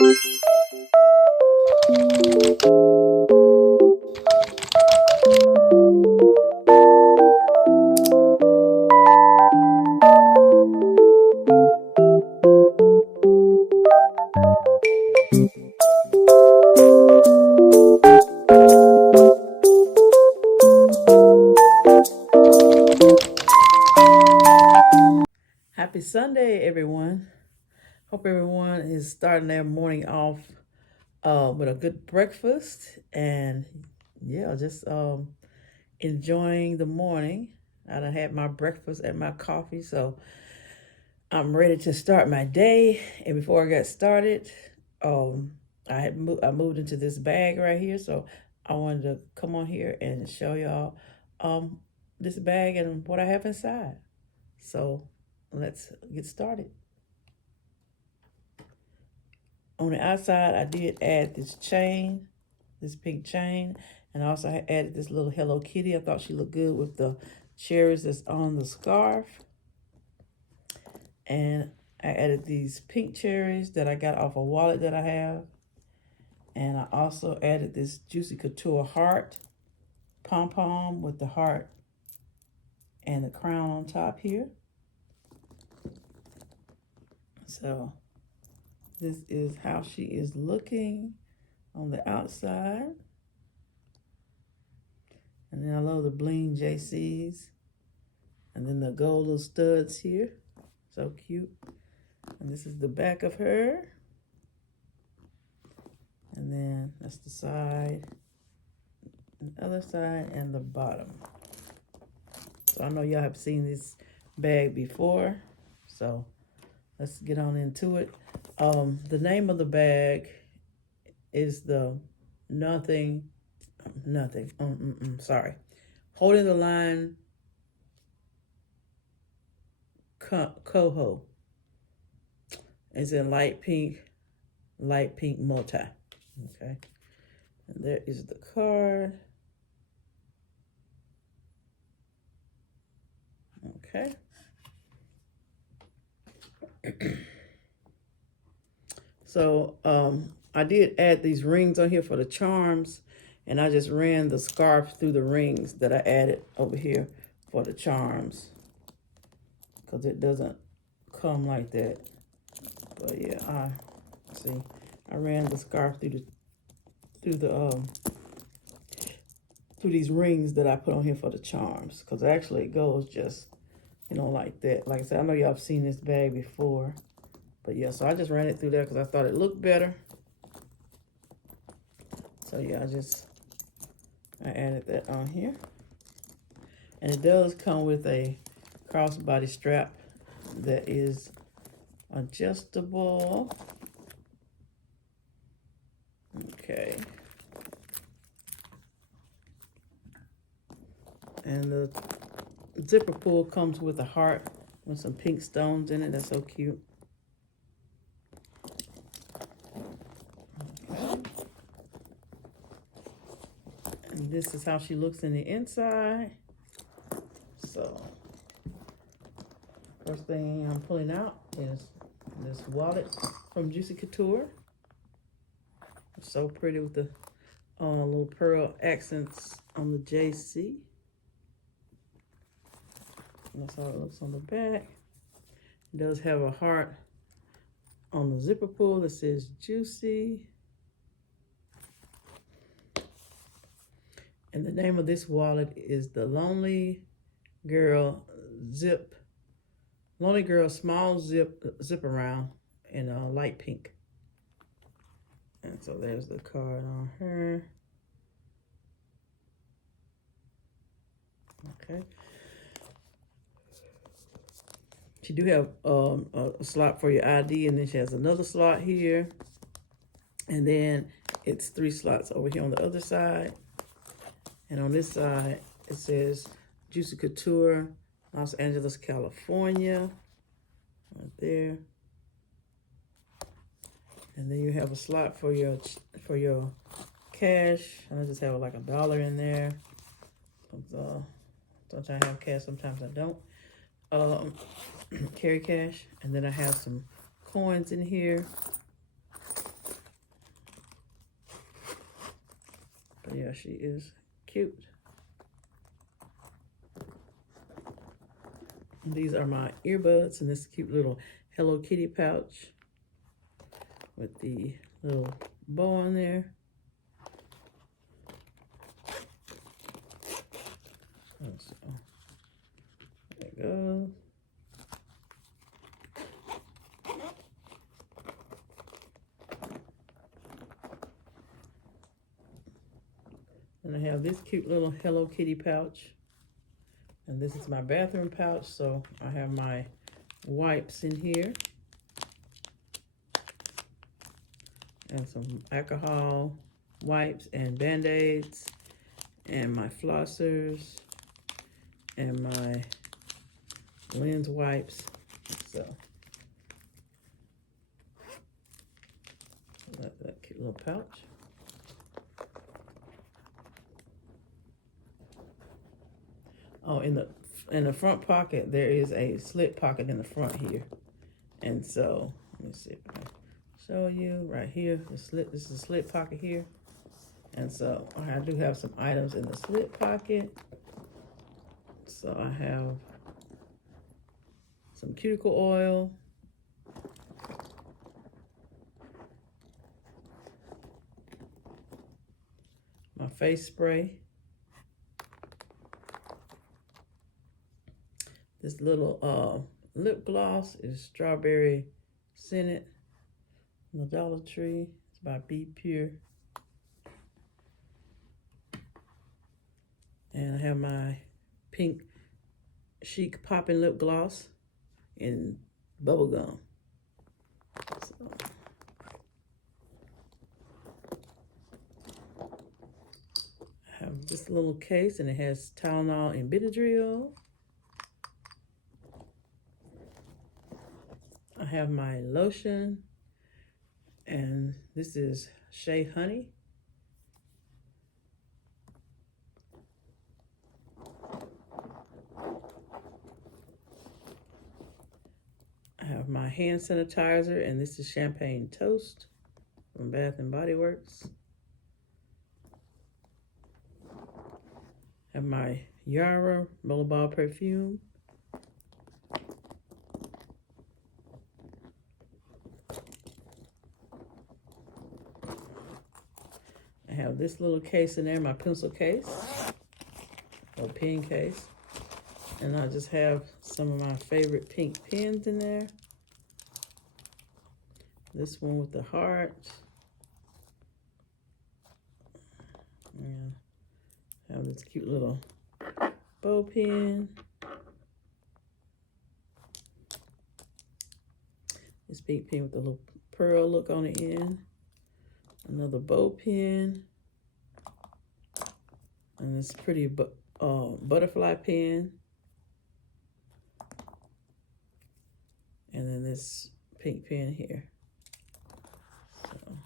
Happy Sunday, everyone. Hope everyone is starting their morning off with a good breakfast and just enjoying the morning. I done had my breakfast and my coffee, so I'm ready to start my day. And before I got started, I moved into this bag right here, so I wanted to come on here and show y'all this bag and what I have inside. So let's get started. On the outside, I did add this chain, this pink chain, and I also added this little Hello Kitty. I thought she looked good with the cherries that's on the scarf. And I added these pink cherries that I got off a wallet that I have. And I also added this Juicy Couture heart pom-pom with the heart and the crown on top here. So this is how she is looking on the outside. And then I love the bling JCs. And then the gold little studs here. So cute. And this is the back of her. And then that's the side, the other side, and the bottom. So I know y'all have seen this bag before. So let's get on into it. The name of the bag is the sorry. Holding the line coho. It's in light pink multi. Okay. And there is the card. Okay. So I did add these rings on here for the charms, and I just ran the scarf through the rings that I added over here for the charms, because it doesn't come like that. But yeah, I ran the scarf through these rings that I put on here for the charms, because actually it goes just like that. Like I said, I know y'all have seen this bag before. But yeah, so I just ran it through there because I thought it looked better. So yeah, I added that on here. And it does come with a crossbody strap that is adjustable. Okay. And the zipper pull comes with a heart with some pink stones in it. That's so cute. And this is how she looks in the inside. So first thing I'm pulling out is this wallet from Juicy Couture. It's so pretty with the little pearl accents on the JC. And that's how it looks on the back. It does have a heart on the zipper pull that says Juicy. And the name of this wallet is the Lonely Girl Small Zip Around in light pink. And so there's the card on her. Okay. She do have a slot for your ID, and then she has another slot here. And then it's 3 slots over here on the other side. And on this side, it says Juicy Couture, Los Angeles, California, right there. And then you have a slot for your cash. I just have like $1 in there. Sometimes I have cash, sometimes I don't. Carry cash. And then I have some coins in here. Yeah, she is cute. And these are my earbuds in this cute little Hello Kitty pouch with the little bow on there. So, there it goes. And I have this cute little Hello Kitty pouch. And this is my bathroom pouch, so I have my wipes in here. And some alcohol wipes and Band-Aids. And my flossers. And my lens wipes. So, that cute little pouch. Oh, in the front pocket, there is a slit pocket in the front here. And so, let me see if I can show you right here. This is a slit pocket here. And so, I do have some items in the slit pocket. So, I have some cuticle oil. My face spray. This little lip gloss is strawberry scented from the Dollar Tree. It's by Be Pure. And I have my pink chic popping lip gloss in bubblegum. So, I have this little case and it has Tylenol and Benadryl. I have my lotion, and this is Shea Honey. I have my hand sanitizer, and this is Champagne Toast from Bath and Body Works. I have my Yara Rollerball perfume. I have this little case in there, my pencil case, or pen case. And I just have some of my favorite pink pens in there. This one with the heart. And I have this cute little bow pen. This pink pen with the little pearl look on the end. Another bow pen. And this pretty butterfly pen. And then this pink pen here. So.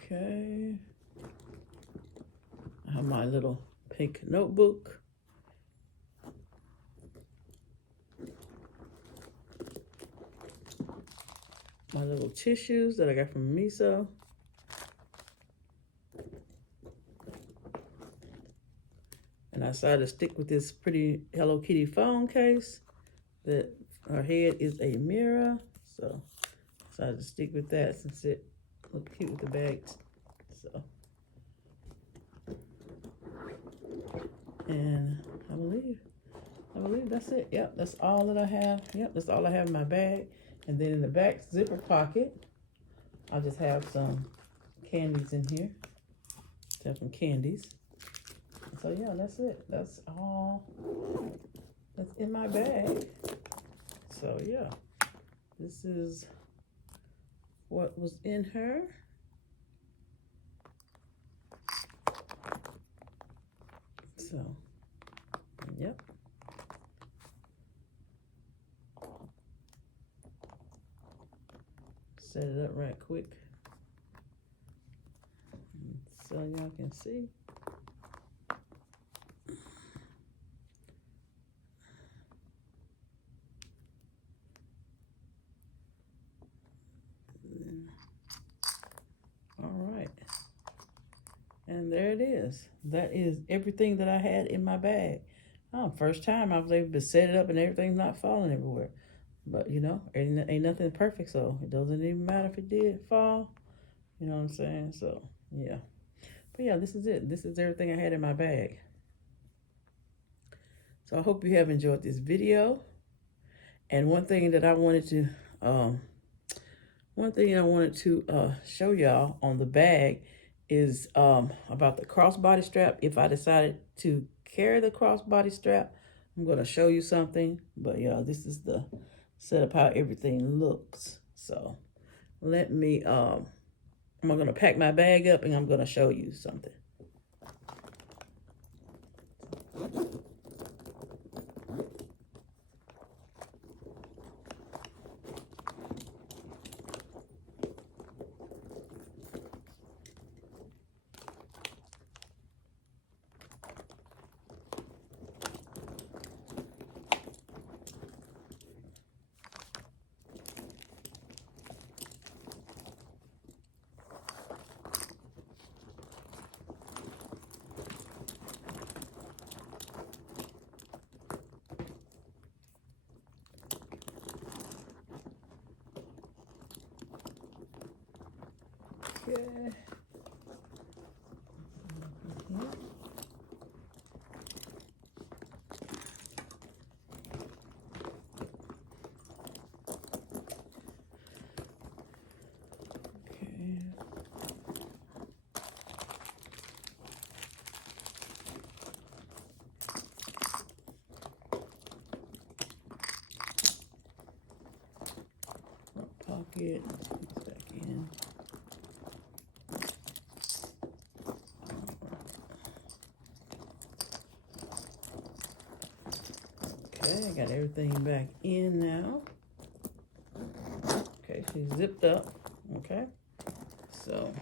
Okay. I have my little pink notebook. My little tissues that I got from Miso. And I decided to stick with this pretty Hello Kitty phone case that her head is a mirror. So I decided to stick with that since it looked cute with the bags. So, and I believe that's it. Yep, that's all that I have. Yep, that's all I have in my bag. And then in the back zipper pocket, I'll just have some candies in here. Have some candies. So yeah, that's it. That's all that's in my bag. So yeah, this is what was in her. So, yep. Set it up right quick. So so y'all can see. All right. And there it is. That is everything that I had in my bag. Oh, first time I was able to set it up and everything's not falling everywhere. But, you know, ain't nothing perfect, so it doesn't even matter if it did fall. You know what I'm saying? So, yeah. But, yeah, this is it. This is everything I had in my bag. So I hope you have enjoyed this video. And one thing that I wanted to show y'all on the bag is about the crossbody strap. If I decided to carry the crossbody strap, I'm going to show you something. But yeah, this is the setup, how everything looks. So let me, I'm going to pack my bag up and I'm going to show you something. Okay. Pocket, put back in. Okay, I got everything back in now. Okay, she's zipped up. Okay, so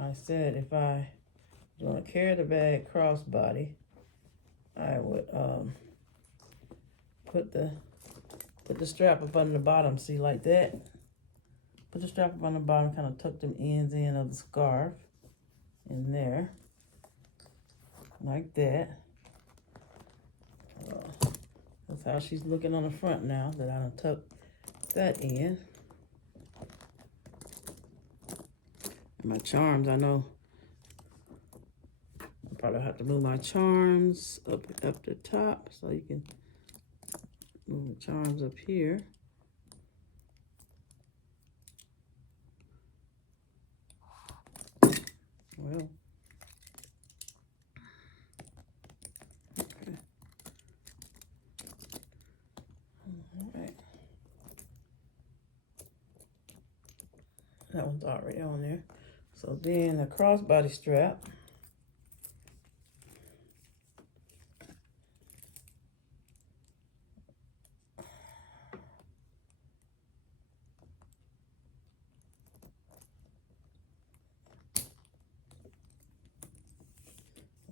I said if I was going to carry the bag crossbody, I would put the strap up on the bottom, see, like that. Put the strap up on the bottom, kind of tuck them ends in of the scarf in there, like that. That's how she's looking on the front now that I done tucked that in. My charms, I know I'll probably have to move my charms up the top, so you can move the charms up here. Well, okay. All right. That one's already on there. So then the crossbody strap.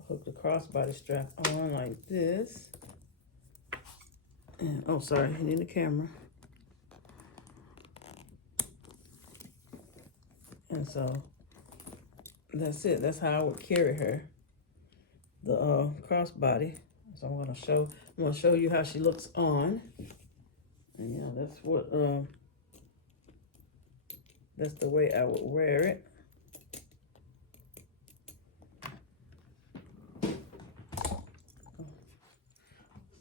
Hook the crossbody strap on like this. And, oh, sorry, I need the camera. And so that's it. That's how I would carry her. The crossbody. So I'm gonna show you how she looks on. And yeah, that's the way I would wear it.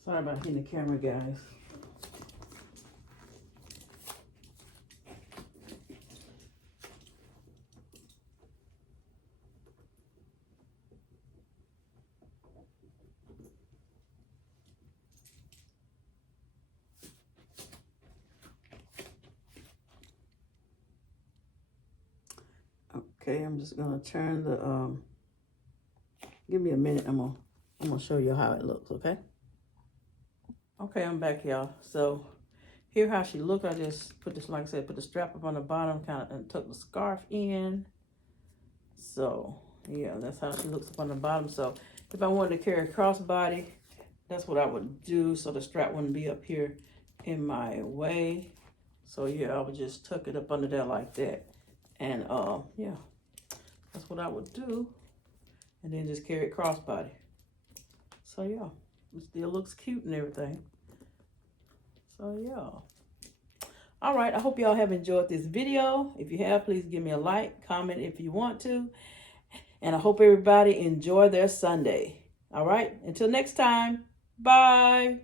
Sorry about hitting the camera, guys. Okay, I'm just gonna turn the give me a minute. I'm gonna show you how it looks, okay? Okay, I'm back, y'all. So here how she looked. I just put this, like I said, put the strap up on the bottom, kind of, and tuck the scarf in. So yeah, that's how she looks up on the bottom. So if I wanted to carry a crossbody, that's what I would do, so the strap wouldn't be up here in my way. So yeah, I would just tuck it up under there like that. And yeah, that's what I would do. And then just carry it crossbody. So yeah, it still looks cute and everything. So yeah. All right, I hope y'all have enjoyed this video. If you have, please give me a like, comment if you want to. And I hope everybody enjoy their Sunday. All right, until next time, bye.